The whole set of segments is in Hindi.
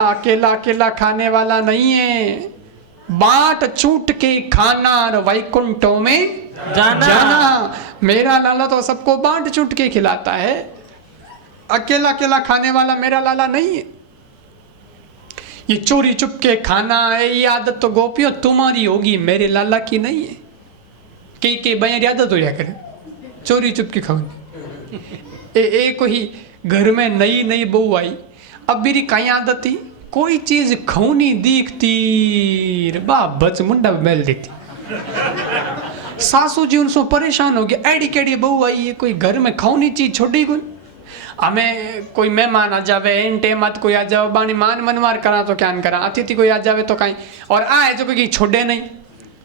अकेला अकेला खाने वाला नहीं है, बांट छूट के खाना और वैकुंठों में जाना। मेरा लाला तो सबको बांट छूट के खिलाता है, अकेला अकेला खाने वाला मेरा लाला नहीं है। ये चोरी चुप के खाना है, ये आदत तो गोपियों तुम्हारी होगी, मेरे लाला की नहीं है। कई बयान आदत हो जाकर चोरी चुप के खाने। एक ही घर में नई नई बहू आई, अब मेरी कहीं आदत थी, कोई चीज खौनी दिखती बा बच मुंडा मेल देती। सासू जी उनसे परेशान हो गया, एडी केडी बहू आई है, कोई घर में खौनी चीज छोड़ी कोई। हमें कोई मेहमान आ जावे, इन टेम मत कोई आ जावे, बानी मान मनवार करा तो क्या करा, अतिथि कोई आ जावे तो कहीं, और आए जो कोई छोड़े नहीं,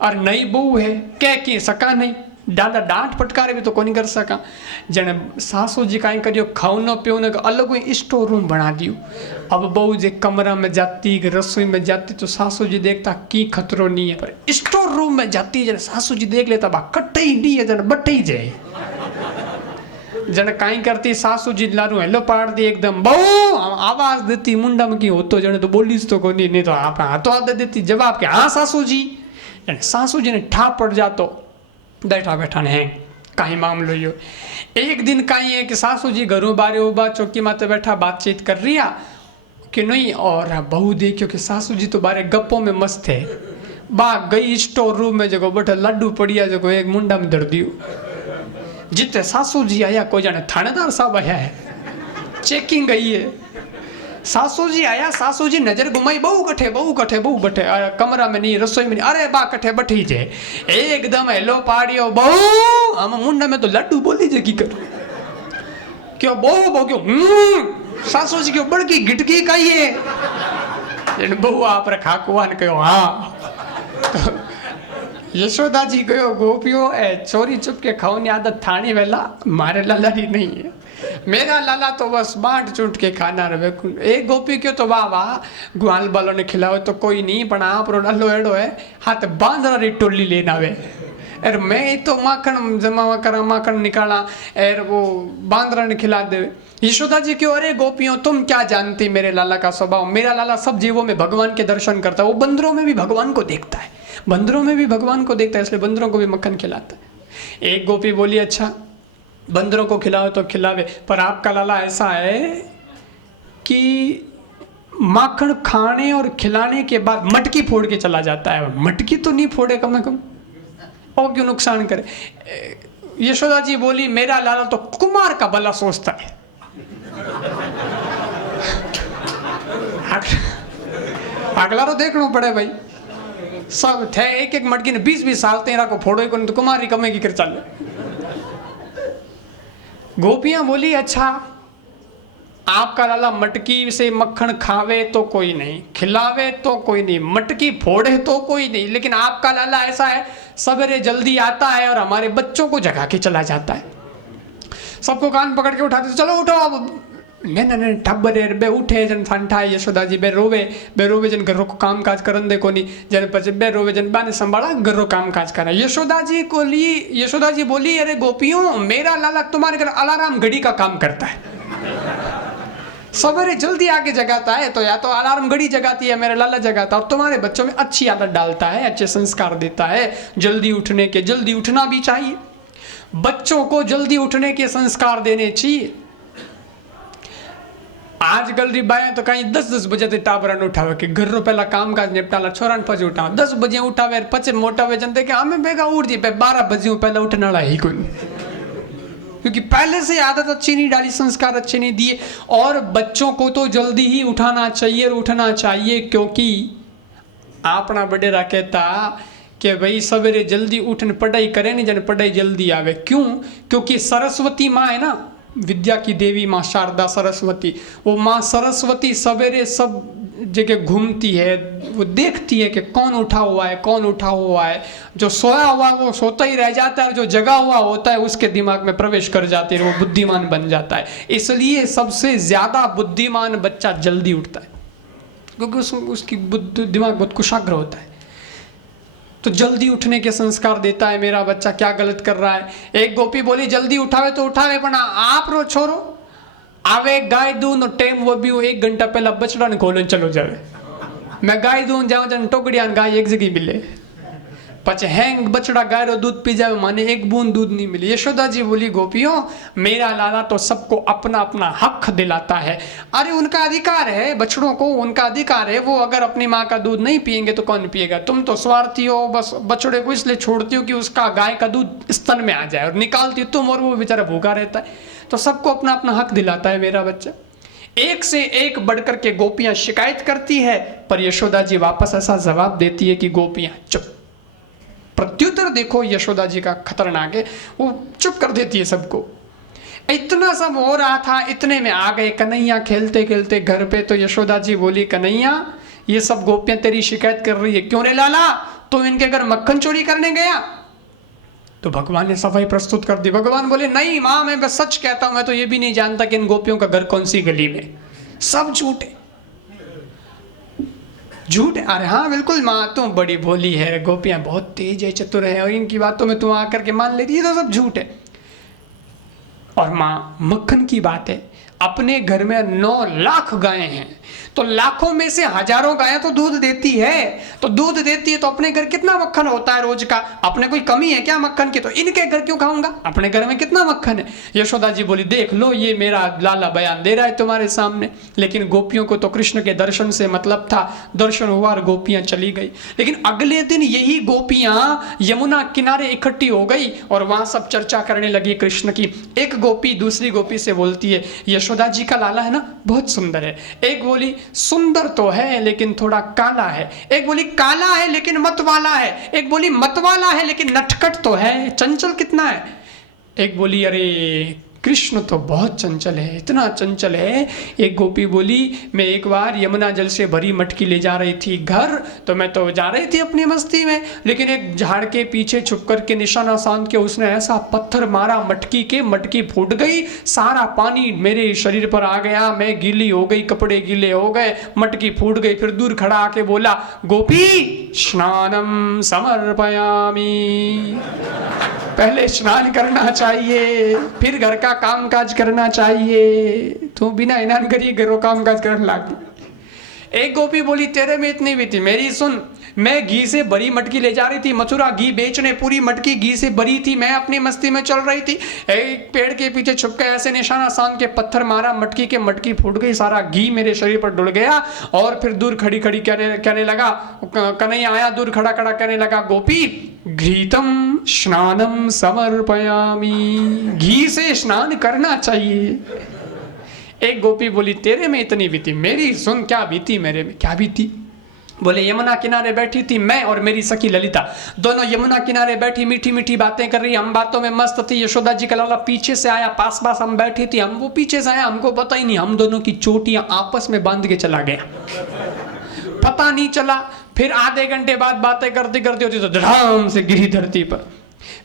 और नई बहू है कह की सका नहीं, दादा डांट फटकारे भी तो कोई नहीं कर सका। जने सासू जी कहीं करियो, खाओ पियो का अलग ही स्टोर रूम बना दियो। अब बहू जे कमरा में जाती, रसोई में जाती तो सासू जी देखता की खतरो नहीं है, पर स्टोर रूम में जाती जन सासू जी देख लेता बा कट्टे ही नहीं है, जन बट्टे ही जाए। जन कहीं करती सासू जी लारू हेलो पाड़ दी एकदम, बहू आवाज देती मुंडा में की हो तो जने तो बोलीस तो कोई नहीं तो आप हाथों हाथ दे देती जवाब के हाँ सासू जी। सासू जी ने ठाप पड़ जातो बैठा बैठा ने कहीं मामलो यो। एक दिन कहीं है कि सासू जी घरों बारे उबा चौकी माते बैठा बातचीत कर रिया कि नहीं, और बहू देखियो कि सासू जी तो बारे गप्पों में मस्त है। बा गई स्टोर रूम में जगह बैठा लड्डू पड़िया जगह एक मुंडा में धर दियो। जितने सासू जी आया कोई जाने थानेदार साहब आया है, चेकिंग गई है। सासू जी आया, सासू जी नजर घुमाई, बहू कठे बहू कठे बहू बठे, कमरा में नहीं रसोई में नहीं, अरे बा कठे बठी जे एकदम हेलो पाड़ियो बहू, हम मुंडा में तो लड्डू बोली जे की कर क्यों बहू बहू क्यों सासू जी क्यों बड़की गिटकी कही है। बहू आप रखा कुआन कहो हाँ। तो यशोदा जी कहो गोपियों ए चोरी चुप के खाओ आदत थानी वेला मारे लाला री नहीं है, मेरा लाला तो बस बांट चूट के खाना रहे। एक गोपी क्यों तो वाह वाह ग्वाल बालों ने खिलाओ तो कोई नहीं, पण आप रो डालो एडो है हाथ बांधरा री टोली लेना वे, अरे मैं तो माखन जमा करा माखन निकाला एर वो बांदरा ने खिला दे। यशोदा जी क्यों अरे गोपियों तुम क्या जानती मेरे लाला का स्वभाव, मेरा लाला सब जीवों में भगवान के दर्शन करता है, वो बंदरों में भी भगवान को देखता है, बंदरों में भी भगवान को देखता है, इसलिए बंदरों को भी मक्खन खिलाता है। एक गोपी बोली अच्छा बंदरों को खिलाओ तो खिलावे, पर आपका लाला ऐसा है कि माखन खाने और खिलाने के बाद मटकी फोड़ के चला जाता है। मटकी तो नहीं फोड़े कम से कम, और क्यों नुकसान करे। यशोदा जी बोली मेरा लाला तो कुमार का भला सोचता है। अगला तो देखना पड़े भाई, सब थे एक एक मटकी ने 20-20 साल तेरा को फोड़ो को, तो कुमारी कमे की कर चल। गोपियां बोली अच्छा आपका लाला मटकी से मक्खन खावे तो कोई नहीं, खिलावे तो कोई नहीं, मटकी फोड़े तो कोई नहीं, लेकिन आपका लाला ऐसा है सवेरे जल्दी आता है और हमारे बच्चों को जगा के चला जाता है। सबको कान पकड़ के उठाते चलो उठो अब, नहीं टब्बर बे उठे जन फंठा यशोदा जी बे रोवे जन घरों को काम काज करन दे कोनी, जन पचे बे रोवे जन बाने संभाला घरों काम काज करा। यशोदा जी बोली अरे गोपियों मेरा लाला तुम्हारे घर अलार्म घड़ी का काम करता है, सवेरे जल्दी आके जगाता है, तो या तो अलार्म घड़ी जगाती है मेरा लाला जगाता है, और तुम्हारे बच्चों में अच्छी आदत डालता है, अच्छे संस्कार देता है, जल्दी उठने के, जल्दी उठना भी चाहिए, बच्चों को जल्दी उठने के संस्कार देने चाहिए। आजकल री बाय तो कहीं 10-10 बजे ते टाबरा न उठावे कि घर रो पहला काम काज निपटाला छोरा ने पजे उठावे, 10 बजे उठावे पचे मोटावे जनते के हमें बेगा उठ जी पे 12 बजे पहले उठने वाला ही कोई, क्योंकि पहले से आदत अच्छी नहीं डाली, संस्कार अच्छे नहीं दिए। और बच्चों को तो जल्दी ही उठाना चाहिए और उठना चाहिए, क्योंकि अपना बडेरा कहता कि भाई सवेरे जल्दी उठने पढ़ाई करे नहीं जन पढ़ाई जल्दी आवे। क्यों? क्योंकि सरस्वती माँ है ना, विद्या की देवी माँ शारदा सरस्वती, वो माँ सरस्वती सवेरे सब जगह घूमती है, वो देखती है कि कौन उठा हुआ है कौन उठा हुआ है, जो सोया हुआ वो सोता ही रह जाता है, जो जगा हुआ होता है उसके दिमाग में प्रवेश कर जाती है, वो बुद्धिमान बन जाता है। इसलिए सबसे ज्यादा बुद्धिमान बच्चा जल्दी उठता है, क्योंकि उसकी दिमाग बहुत कुशाग्र होता है, तो जल्दी उठने के संस्कार देता है। मेरा बच्चा क्या गलत कर रहा है। एक गोपी बोली जल्दी उठावे तो उठावे, पर आप रो छोरो आवे गाय दून टेम वो भी 1 घंटा पहला बछड़ा ने खोलन चलो जावे। मैं गाय दून जाऊं जन टोकड़िया गाय एक जगह मिले, पचे हैंग बछड़ा गाय रो दूध पी जावे, माने एक बूंद दूध नहीं मिली। यशोदा जी बोली गोपियों मेरा लाला तो सबको अपना अपना हक दिलाता है। अरे उनका अधिकार है, बछड़ों को उनका अधिकार है, वो अगर अपनी माँ का दूध नहीं पिएंगे तो कौन पिएगा। तुम तो स्वार्थी हो, बस बछड़े को इसलिए छोड़ती हो कि उसका गाय का दूध स्तन में आ जाए और निकालती हो तुम और वो बेचारा भूखा रहता है। तो सबको अपना अपना हक दिलाता है मेरा बच्चा। एक से एक बढ़कर के गोपियां शिकायत करती है, पर यशोदा जी वापस ऐसा जवाब देती है कि गोपियां चुप। प्रत्युत्तर देखो यशोदा जी का खतरनाक है, वो चुप कर देती है सबको। इतना सब हो रहा था, इतने में आ गए कन्हैया खेलते खेलते घर पे। तो यशोदा जी बोली कन्हैया ये सब गोपियां तेरी शिकायत कर रही है, क्यों रे लाला तू इनके घर मक्खन चोरी करने गया। तो भगवान ने सफाई प्रस्तुत कर दी। भगवान बोले नहीं माँ मैं बस सच कहता हूं, मैं तो ये भी नहीं जानता कि इन गोपियों का घर कौन सी गली में। सब झूठ है, झूठ। अरे हाँ बिल्कुल माँ तुम बड़ी भोली है, गोपियां बहुत तेज है, चतुर है, और इनकी बातों में तुम आकर के मान लेती है, तो सब झूठ है। और माँ मक्खन की बात है, अपने घर में 9 लाख गायें हैं, तो लाखों में से हजारों गायें तो दूध देती है। तो दूध देती है तो अपने घर कितना मक्खन होता है रोज का, अपने कोई कमी है क्या मक्खन की। तो इनके घर क्यों खाऊंगा, अपने घर में कितना मक्खन है। यशोदा जी बोली देख लो ये मेरा लाला बयान दे रहा है तुम्हारे सामने। लेकिन गोपियों को तो कृष्ण के दर्शन से मतलब था, दर्शन हुआ और गोपियां चली गई। लेकिन अगले दिन यही गोपियां यमुना किनारे इकट्ठी हो गई और वहां सब चर्चा करने लगी कृष्ण की। एक गोपी दूसरी गोपी से बोलती है यशोदा जी का लाला है ना बहुत सुंदर है। एक बोली सुंदर तो है लेकिन थोड़ा काला है। एक बोली काला है लेकिन मत वाला है। एक बोली मत वाला है लेकिन नटखट तो है, चंचल कितना है। एक बोली अरे कृष्ण तो बहुत चंचल है, इतना चंचल है। एक गोपी बोली मैं एक बार यमुना जल से भरी मटकी ले जा रही थी घर, तो मैं तो जा रही थी अपनी मस्ती में, लेकिन एक झाड़ के पीछे छुप कर के निशाना साध के उसने ऐसा पत्थर मारा मटकी के, मटकी फूट गई, सारा पानी मेरे शरीर पर आ गया, मैं गीली हो गई, कपड़े गीले हो गए, मटकी फूट गई। फिर दूर खड़ा आके बोला गोपी स्नानम समर्पयामी, पहले स्नान करना चाहिए फिर घर का काम काज करना चाहिए। तू बिना स्नान करिए घरों काम काज करने लगी। एक गोपी बोली तेरे में इतनी भी थी, मेरी सुन, मैं घी से भरी मटकी ले जा रही थी मथुरा घी बेचने, पूरी मटकी घी से भरी थी, मैं अपनी मस्ती में चल रही थी, एक पेड़ के पीछे छुप के ऐसे निशाना साध के पत्थर मारा मटकी के, मटकी फूट गई, सारा घी मेरे शरीर पर डुल गया। और फिर दूर खड़ी खड़ी कहने लगा, कन्हैया आया दूर खड़ा खड़ा कहने लगा गोपी घृतम स्नानम समर्पयामी, घी से स्नान करना चाहिए। एक गोपी बोली तेरे में इतनी बीती, मेरी सुन क्या बीती मेरे में। क्या बीती? बोले यमुना किनारे बैठी थी मैं और मेरी सखी ललिता, दोनों यमुना किनारे बैठी मीठी मीठी बातें कर रही, हम बातों में मस्त थी। यशोदा जी का लाला पीछे से आया, पास पास हम बैठी थी, हम वो पीछे से आया, हमको पता ही नहीं, हम दोनों की चोटियां आपस में बांध के चला गया, पता नहीं चला। फिर आधे घंटे बाद बातें करते करते होती तो धड़ाम से गिरी धरती पर।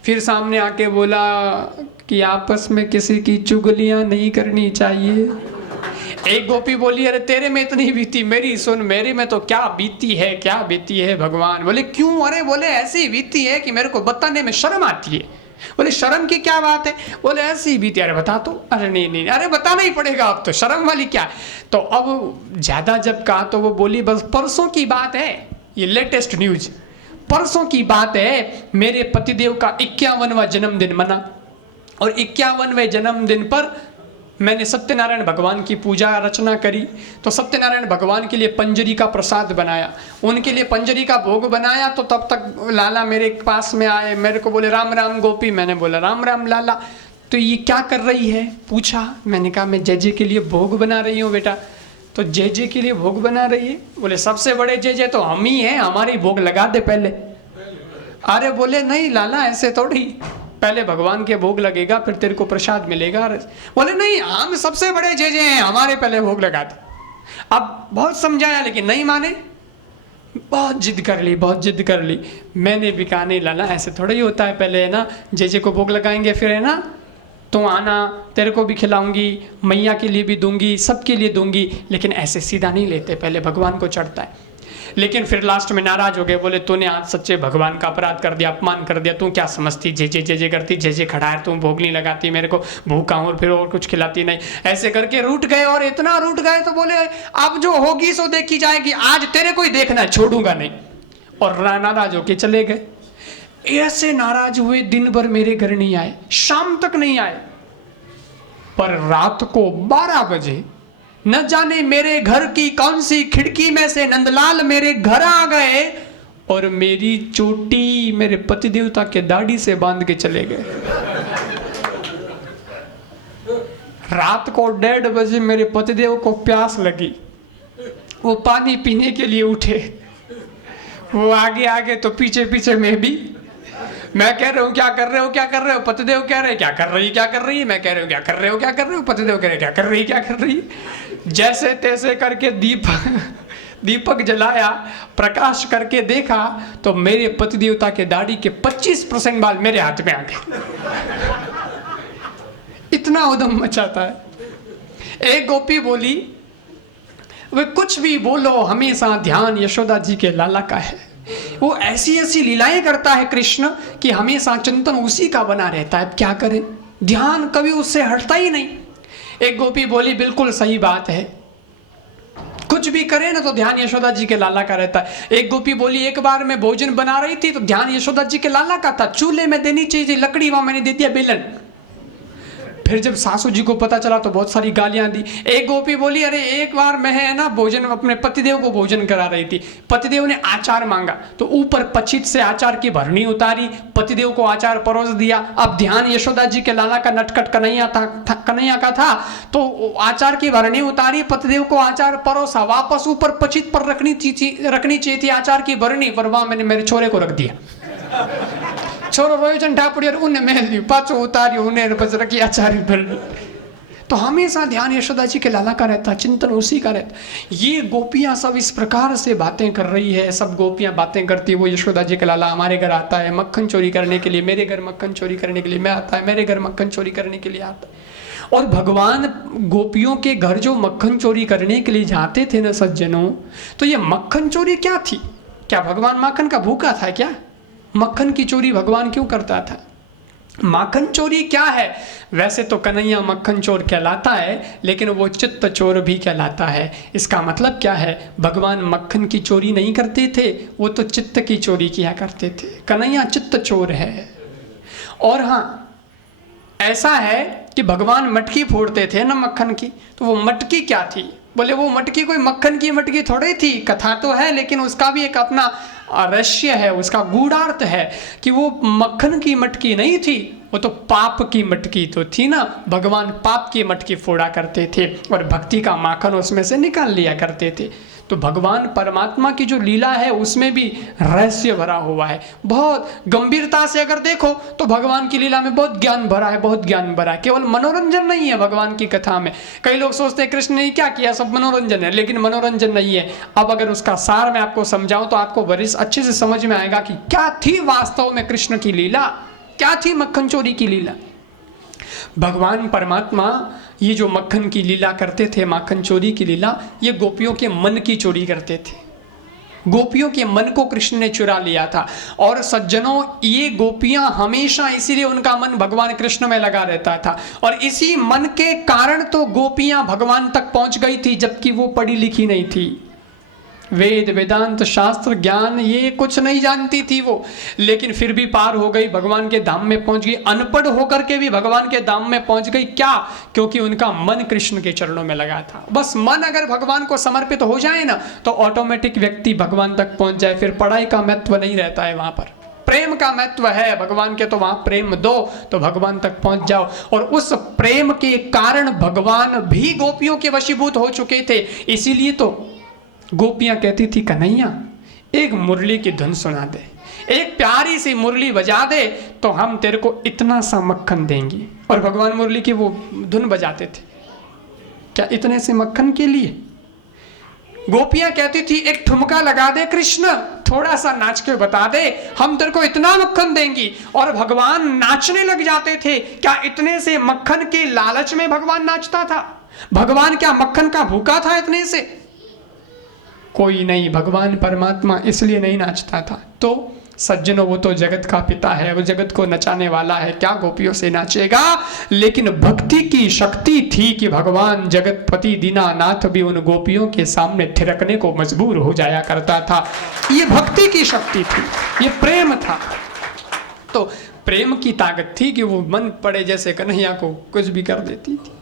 फिर सामने आके बोला कि आपस में किसी की चुगलियां नहीं करनी चाहिए। एक गोपी बोली अरे तेरे में इतनी बीती, मेरी सुन, मेरे में तो क्या बीती है, क्या बीती है भगवान। बोले क्यों? अरे बोले ऐसी बीती है कि मेरे को बताने में शर्म आती है। बोले शर्म की क्या बात है? बोले ऐसी बीती। अरे बता तो। अरे नहीं नहीं, अरे बताना ही पड़ेगा अब तो, शर्म वाली क्या है। तो अब ज्यादा जब कहा तो वो बोली बस परसों की बात है, ये लेटेस्ट न्यूज, परसों की बात है, मेरे पतिदेव का 51वां जन्मदिन मना और 51वें जन्मदिन पर मैंने सत्यनारायण भगवान की पूजा अर्चना करी। तो सत्यनारायण भगवान के लिए पंजरी का प्रसाद बनाया, उनके लिए पंजरी का भोग बनाया। तो तब तक लाला मेरे पास में आए, मेरे को बोले राम राम गोपी। मैंने बोला राम राम लाला। तो ये क्या कर रही है पूछा। मैंने कहा मैं जय के लिए भोग बना रही हूँ बेटा। तो जय के लिए भोग बना रही है? बोले सबसे बड़े जय तो हम ही हैं, हमारी भोग लगा दे पहले। अरे बोले नहीं लाला ऐसे थोड़ी, पहले भगवान के भोग लगेगा फिर तेरे को प्रसाद मिलेगा। बोले नहीं हम सबसे बड़े जय हैं, हमारे पहले भोग लगा दे। अब बहुत समझाया लेकिन नहीं माने, बहुत जिद कर ली, बहुत जिद कर ली। मैंने भी कहा नहीं लाला ऐसे थोड़ा ही होता है, पहले है ना जय को भोग लगाएंगे, फिर है ना तो आना, तेरे को भी खिलाऊंगी, मैया के लिए भी दूंगी, सबके लिए दूंगी, लेकिन ऐसे सीधा नहीं लेते, पहले भगवान को चढ़ता है। लेकिन फिर लास्ट में नाराज हो गए, बोले तूने आज सच्चे भगवान का अपराध कर दिया, अपमान कर दिया, तू क्या समझती, जे जे करती, जे खड़ा है, तू भोग नहीं लगाती, मेरे को भूखा हूँ और फिर और कुछ खिलाती नहीं। ऐसे करके रूठ गए, और इतना रूठ गए तो बोले अब जो होगी सो देखी जाएगी, आज तेरे को ही देखना है, छोड़ूंगा नहीं। और नाराज होके चले गए। ऐसे नाराज हुए, दिन भर मेरे घर नहीं आए, शाम तक नहीं आए। पर रात को 12 बजे न जाने मेरे घर की कौन सी खिड़की में से नंदलाल मेरे घर आ गए और मेरी चोटी मेरे पति देवता के दाढ़ी से बांध के चले गए। रात को 1:30 बजे मेरे पतिदेव को प्यास लगी, वो पानी पीने के लिए उठे। वो आगे आगे तो पीछे पीछे मैं भी। मैं कह रहा हूँ क्या कर रहे हो, क्या कर रहे हो? पतिदेव कह रहे क्या कर रही, क्या कर रही है? मैं कह रहा हूँ क्या कर रहे हो, क्या कर रहे हो? पतिदेव कह रहे क्या कर रही, क्या कर रही है? जैसे तैसे करके दीपक जलाया, प्रकाश करके देखा तो मेरे पतिदेवता के दाढ़ी के 25% बाल मेरे हाथ में आ गए। इतना उधम मचाता है। एक गोपी बोली, वे कुछ भी बोलो हमेशा ध्यान यशोदा जी के लाला का है। वो ऐसी ऐसी लीलाएं करता है कृष्ण कि हमेशा चिंतन उसी का बना रहता है। क्या करें, ध्यान कभी उससे हटता ही नहीं। एक गोपी बोली बिल्कुल सही बात है, कुछ भी करे ना तो ध्यान यशोदा जी के लाला का रहता है। एक गोपी बोली एक बार मैं भोजन बना रही थी तो ध्यान यशोदा जी के लाला का था, चूल्हे में देनी चाहिए थी लकड़ी, वहां मैंने दे दिया बेलन। फिर जब सासू जी को पता चला तो बहुत सारी गालियां दी। एक गोपी बोली अरे एक बार मैं है ना भोजन अपने पतिदेव को भोजन करा रही थी, पतिदेव ने आचार मांगा तो ऊपर पचित से आचार की भरनी उतारी, पतिदेव को आचार परोस दिया। अब ध्यान यशोदा जी के लाला का नटखट कन्हैया का था तो आचार की भरनी उतारी, पतिदेव को आचार परोसा, वापस ऊपर पचित पर रखनी चाहिए थी आचार की भरनी, पर वहां मैंने मेरे छोरे को रख दिया। छोरो रोजन ठापड़ी और उन्हें मेल दी, पाचो उतारी उन्हें बस रखी आचार्य भर। तो हमेशा ध्यान यशोदा जी के लाला का रहता, चिंतन उसी का रहता। ये गोपियां सब इस प्रकार से बातें कर रही है, सब गोपियां बातें करती है। वो यशोदा जी के लाला हमारे घर आता है मक्खन चोरी करने के लिए, मेरे घर मक्खन चोरी करने के लिए मैं आता है, मेरे घर मक्खन चोरी करने के लिए आता है। और भगवान गोपियों के घर जो मक्खन चोरी करने के लिए जाते थे ना सज्जनों, तो ये मक्खन चोरी क्या थी? क्या भगवान माखन का भूखा था क्या? मक्खन की चोरी भगवान क्यों करता था? माखन चोरी क्या है? वैसे तो कन्हैया मक्खन चोर कहलाता है, लेकिन वो चित्त चोर भी कहलाता है। इसका मतलब क्या है? भगवान मक्खन की चोरी नहीं करते थे, वो तो चित्त की चोरी किया करते थे। कन्हैया चित्त चोर है। और हाँ, ऐसा है कि भगवान मटकी फोड़ते थे ना मक्खन की, तो वो मटकी क्या थी? बोले वो मटकी कोई मक्खन की मटकी थोड़ी थी, कथा तो है लेकिन उसका भी एक अपना रहस्य है, उसका गूढ़ार्थ है कि वो मक्खन की मटकी नहीं थी, वो तो पाप की मटकी तो थी ना। भगवान पाप की मटकी फोड़ा करते थे और भक्ति का माखन उसमें से निकाल लिया करते थे। तो भगवान परमात्मा की जो लीला है उसमें भी रहस्य भरा हुआ है। बहुत गंभीरता से अगर देखो तो भगवान की लीला में बहुत ज्ञान भरा है, बहुत ज्ञान भरा है। केवल मनोरंजन नहीं है भगवान की कथा में। कई लोग सोचते हैं कृष्ण ने क्या किया, सब मनोरंजन है, लेकिन मनोरंजन नहीं है। अब अगर उसका सार मैं आपको समझाऊं तो आपको बड़ी अच्छे से समझ में आएगा कि क्या थी वास्तव में कृष्ण की लीला, क्या थी मक्खन चोरी की लीला। भगवान परमात्मा ये जो मक्खन की लीला करते थे, माखन चोरी की लीला, ये गोपियों के मन की चोरी करते थे। गोपियों के मन को कृष्ण ने चुरा लिया था। और सज्जनों, ये गोपियां हमेशा इसीलिए उनका मन भगवान कृष्ण में लगा रहता था, और इसी मन के कारण तो गोपियां भगवान तक पहुंच गई थी, जबकि वो पढ़ी लिखी नहीं थी। वेद वेदांत शास्त्र ज्ञान ये कुछ नहीं जानती थी वो, लेकिन फिर भी पार हो गई, भगवान के धाम में पहुंच गई। अनपढ़ होकर के भी भगवान के धाम में पहुंच गई। क्या? क्योंकि उनका मन कृष्ण के चरणों में लगा था। बस मन अगर भगवान को समर्पित हो जाए ना तो ऑटोमेटिक व्यक्ति भगवान तक पहुंच जाए। फिर पढ़ाई का महत्व नहीं रहता है, वहां पर प्रेम का महत्व है भगवान के, तो वहां प्रेम दो तो भगवान तक पहुंच जाओ। और उस प्रेम के कारण भगवान भी गोपियों के वशीभूत हो चुके थे। इसीलिए तो गोपियां कहती थी कन्हैया एक मुरली की धुन सुना दे, एक प्यारी सी मुरली बजा दे तो हम तेरे को इतना सा मक्खन देंगी। और भगवान मुरली की वो धुन बजाते थे। क्या इतने से मक्खन के लिए? गोपियां कहती थी एक ठुमका लगा दे कृष्ण, थोड़ा सा नाच के बता दे, हम तेरे को इतना मक्खन देंगी। और भगवान नाचने लग जाते थे। क्या इतने से मक्खन के लालच में भगवान नाचता था? भगवान क्या मक्खन का भूखा था इतने से? कोई नहीं, भगवान परमात्मा इसलिए नहीं नाचता था। तो सज्जनों, वो तो जगत का पिता है, वो जगत को नचाने वाला है, क्या गोपियों से नाचेगा। लेकिन भक्ति की शक्ति थी कि भगवान जगतपति दीनानाथ भी उन गोपियों के सामने थिरकने को मजबूर हो जाया करता था। ये भक्ति की शक्ति थी, ये प्रेम था। तो प्रेम की ताकत थी कि वो मन पड़े जैसे कन्हैया को कुछ भी कर देती थी।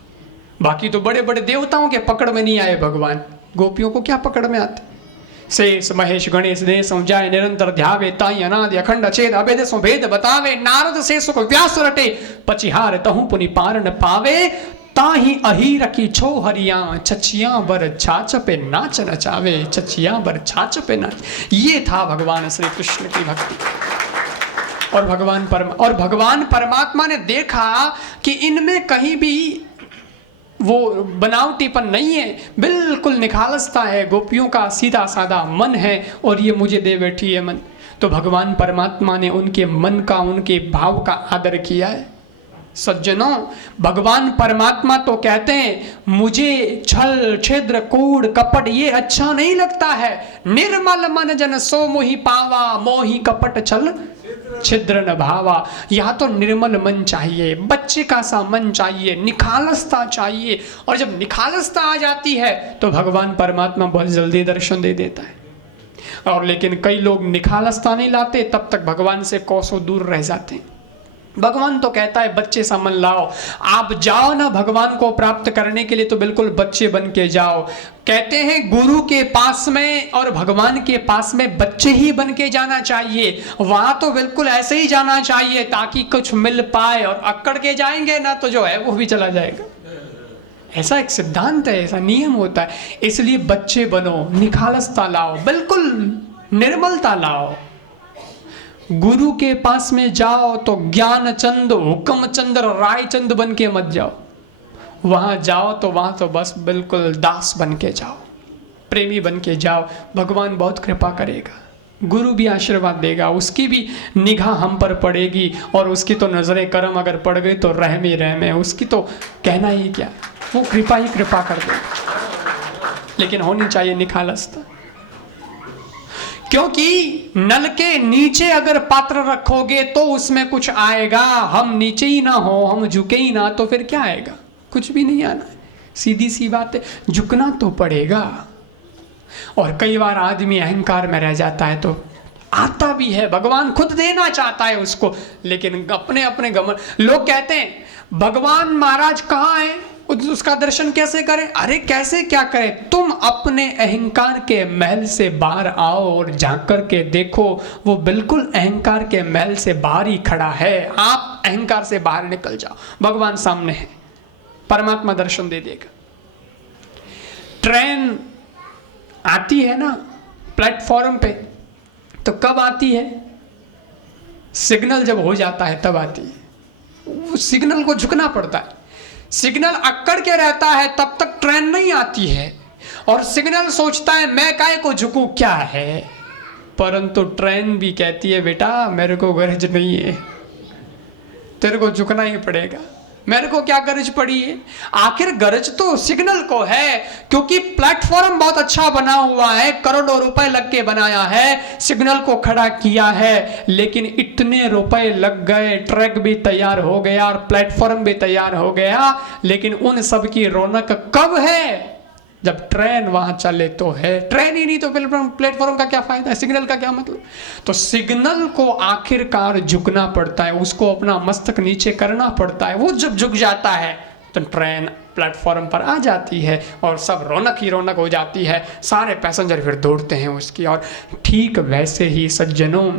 बाकी तो बड़े बड़े देवताओं के पकड़ में नहीं आए भगवान, गोपियों को क्या पकड़ में आते। शेष महेश गणेश देश जाय निरंतर ध्यावे ताई अनादि अखंड अछेद अभेद सो भेद बतावे नारद शेष को व्यास रटे पचिहार तहु पुनि पार न पावे ताही अहीर की छो हरिया चचिया बर छाछ पे नाच नचावे चचिया बर छाछ पे नाच। ये था भगवान श्री कृष्ण की भक्ति। और भगवान परमात्मा ने देखा कि इनमें कहीं भी वो बनावटीपन नहीं है, बिल्कुल निखालसता है, गोपियों का सीधा साधा मन है और ये मुझे दे बैठी है मन। तो भगवान परमात्मा ने उनके मन का, उनके भाव का आदर किया है। सज्जनों, भगवान परमात्मा तो कहते हैं मुझे छल छिद्र कूड़ कपट ये अच्छा नहीं लगता है। निर्मल मन जन सो मोहि पावा मोहि कपट छल छिद्र न भावा। यहाँ तो निर्मल मन चाहिए, बच्चे का सा मन चाहिए, निखालसता चाहिए। और जब निखालसता आ जाती है तो भगवान परमात्मा बहुत जल्दी दर्शन दे देता है। और लेकिन कई लोग निखालसता नहीं लाते, तब तक भगवान से कोसों दूर रह जाते हैं। भगवान तो कहता है बच्चे सा मन लाओ, आप जाओ ना भगवान को प्राप्त करने के लिए तो बिल्कुल बच्चे बन के जाओ। कहते हैं गुरु के पास में और भगवान के पास में बच्चे ही बन के जाना चाहिए। वहां तो बिल्कुल ऐसे ही जाना चाहिए ताकि कुछ मिल पाए, और अक्कड़ के जाएंगे ना तो जो है वो भी चला जाएगा। ऐसा एक सिद्धांत है, ऐसा नियम होता है। इसलिए बच्चे बनो, निखालसता लाओ, बिल्कुल निर्मलता लाओ। गुरु के पास में जाओ तो ज्ञान चंद हुक्म चंद राय चंद बन के मत जाओ। वहां जाओ तो वहां तो बस बिल्कुल दास बन के जाओ, प्रेमी बन के जाओ। भगवान बहुत कृपा करेगा, गुरु भी आशीर्वाद देगा, उसकी भी निगाह हम पर पड़ेगी। और उसकी तो नजरें करम अगर पड़ गई तो रहम ही रहम है, उसकी तो कहना ही क्या, वो कृपा ही कृपा कर देगा। लेकिन होनी चाहिए निखालसता, क्योंकि नल के नीचे अगर पात्र रखोगे तो उसमें कुछ आएगा। हम नीचे ही ना हो, हम झुके ही ना, तो फिर क्या आएगा? कुछ भी नहीं आना है। सीधी सी बात है, झुकना तो पड़ेगा। और कई बार आदमी अहंकार में रह जाता है तो आता भी है, भगवान खुद देना चाहता है उसको, लेकिन अपने अपने गमन। लोग कहते हैं भगवान महाराज कहाँ है, उसका दर्शन कैसे करें? अरे कैसे क्या करें? तुम अपने अहंकार के महल से बाहर आओ और झांक कर के देखो, वो बिल्कुल अहंकार के महल से बाहर ही खड़ा है। आप अहंकार से बाहर निकल जाओ, भगवान सामने है, परमात्मा दर्शन दे देगा। ट्रेन आती है ना प्लेटफॉर्म पे, तो कब आती है? सिग्नल जब हो जाता है तब आती है। वो सिग्नल को झुकना पड़ता है। सिग्नल अक्कड़ के रहता है तब तक ट्रेन नहीं आती है, और सिग्नल सोचता है मैं काहे को झुकूं, क्या है। परंतु ट्रेन भी कहती है बेटा मेरे को गरज नहीं है, तेरे को झुकना ही पड़ेगा। मेरे को क्या गरज पड़ी है? आखिर गरज तो सिग्नल को है, क्योंकि प्लेटफॉर्म बहुत अच्छा बना हुआ है, करोड़ों रुपए लग के बनाया है, सिग्नल को खड़ा किया है। लेकिन इतने रुपए लग गए, ट्रैक भी तैयार हो गया और प्लेटफॉर्म भी तैयार हो गया, लेकिन उन सब की रौनक कब है? जब ट्रेन वहां चले तो है। ट्रेन ही नहीं तो प्लेटफॉर्म का क्या फायदा है, सिग्नल का क्या मतलब? तो सिग्नल को आखिरकार झुकना पड़ता है, उसको अपना मस्तक नीचे करना पड़ता है। वो जब झुक जाता है तो ट्रेन प्लेटफॉर्म पर आ जाती है और सब रौनक ही रौनक हो जाती है, सारे पैसेंजर फिर दौड़ते हैं उसकी ओर। ठीक वैसे ही सज्जनों,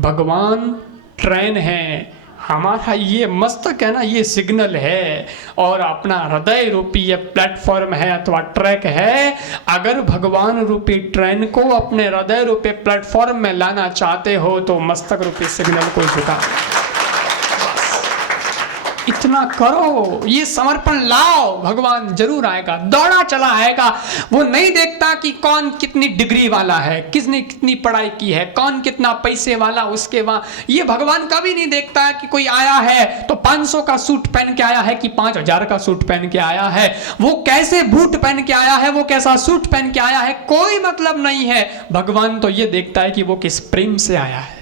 भगवान ट्रेन है, हमारा ये मस्तक है ना, ये सिग्नल है, और अपना हृदय रूपी ये प्लेटफॉर्म है अथवा ट्रैक है। अगर भगवान रूपी ट्रेन को अपने हृदय रूपी प्लेटफॉर्म में लाना चाहते हो तो मस्तक रूपी सिग्नल को झुका। इतना करो, ये समर्पण लाओ, भगवान जरूर आएगा, दौड़ा चला आएगा। वो नहीं देखता कि कौन कितनी डिग्री वाला है, किसने कितनी पढ़ाई की है, कौन कितना पैसे वाला उसके वहां, ये भगवान कभी नहीं देखता कि कोई आया है तो 500 का सूट पहन के आया है कि 5000 का सूट पहन के आया है, वो कैसे बूट पहन के आया है, वो कैसा सूट पहन के आया है, कोई मतलब नहीं है। भगवान तो ये देखता है कि वो किस प्रेम से आया है,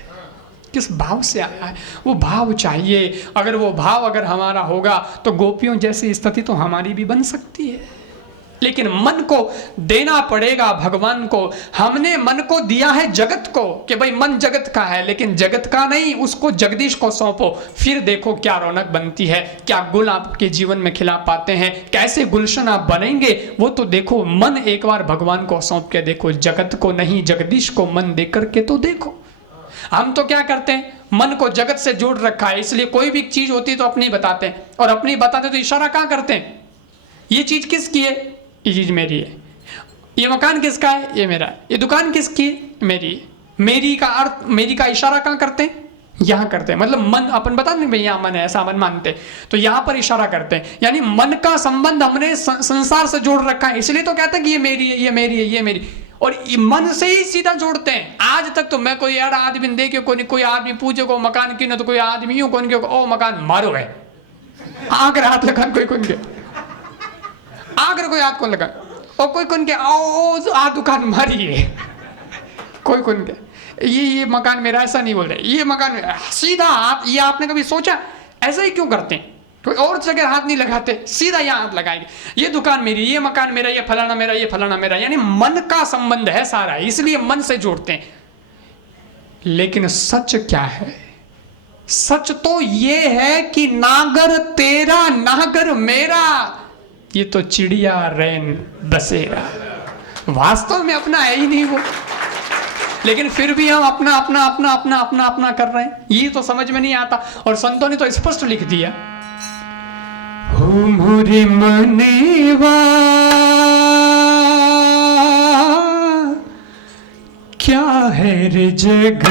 किस भाव से आया है। वो भाव चाहिए। अगर वो भाव अगर हमारा होगा तो गोपियों जैसी स्थिति तो हमारी भी बन सकती है, लेकिन मन को देना पड़ेगा भगवान को। हमने मन को दिया है जगत को कि भाई मन जगत का है, लेकिन जगत का नहीं, उसको जगदीश को सौंपो, फिर देखो क्या रौनक बनती है, क्या गुल आपके जीवन में खिला पाते हैं, कैसे गुलशन आप बनेंगे, वो तो देखो। मन एक बार भगवान को सौंप के देखो, जगत को नहीं, जगदीश को मन दे करके तो देखो। हम तो क्या करते हैं, मन को जगत से जोड़ रखा है, इसलिए कोई भी चीज होती है तो अपनी बताते हैं, और अपनी बताते तो इशारा कहाँ करते हैं, ये चीज किसकी है, ये चीज मेरी है, ये मकान किसका है, ये मेरा है, ये दुकान किसकी है, मेरी है। मेरी का अर्थ, मेरी का इशारा कहाँ करते हैं, यहाँ करते हैं। मतलब मन अपन बता दें भाई यहाँ मन है, ऐसा मन मानते, तो यहाँ पर इशारा करते हैं। यानी मन का संबंध हमने संसार से जोड़ रखा है, इसलिए तो कहते हैं कि ये मेरी है, ये मेरी है, ये मेरी, और मन से ही सीधा जोड़ते हैं। आज तक तो मैं कोई यार आदमी देखे कोई आदमी पूछे को मकान क्यों, तो कोई आदमी यूं कौन के ओ मकान मारो है, आकर हाथ लगा कोई कौन के, आकर कोई हाथ कौन लगा, और कोई कौन के ओ आ दुकान मारी है, कोई कौन के ये मकान मेरा, ऐसा नहीं बोल रहे, ये मकान मेरा, सीधा हाथ। ये आपने कभी सोचा ऐसा ही क्यों करते हैं, कोई और जगह हाथ नहीं लगाते, सीधा यहाँ हाथ लगाएंगे, ये दुकान मेरी, ये मकान मेरा, ये फलाना मेरा, ये फलाना मेरा। यानी मन का संबंध है सारा, इसलिए मन से जोड़ते हैं। लेकिन सच क्या है, सच तो ये है कि नागर तेरा नागर मेरा, ये तो चिड़िया रैन बसेरा। वास्तव में अपना है ही नहीं वो, लेकिन फिर भी हम अपना अपना अपना अपना अपना अपना कर रहे हैं, ये तो समझ में नहीं आता। और संतों ने तो स्पष्ट लिख दिया, हो मोरे मनेवा क्या है रे जग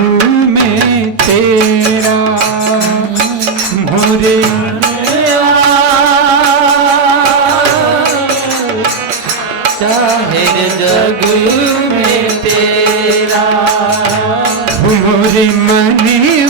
में तेरा, मोरे मनेवा क्या है रे जग में तेरा, मोरे मनेवा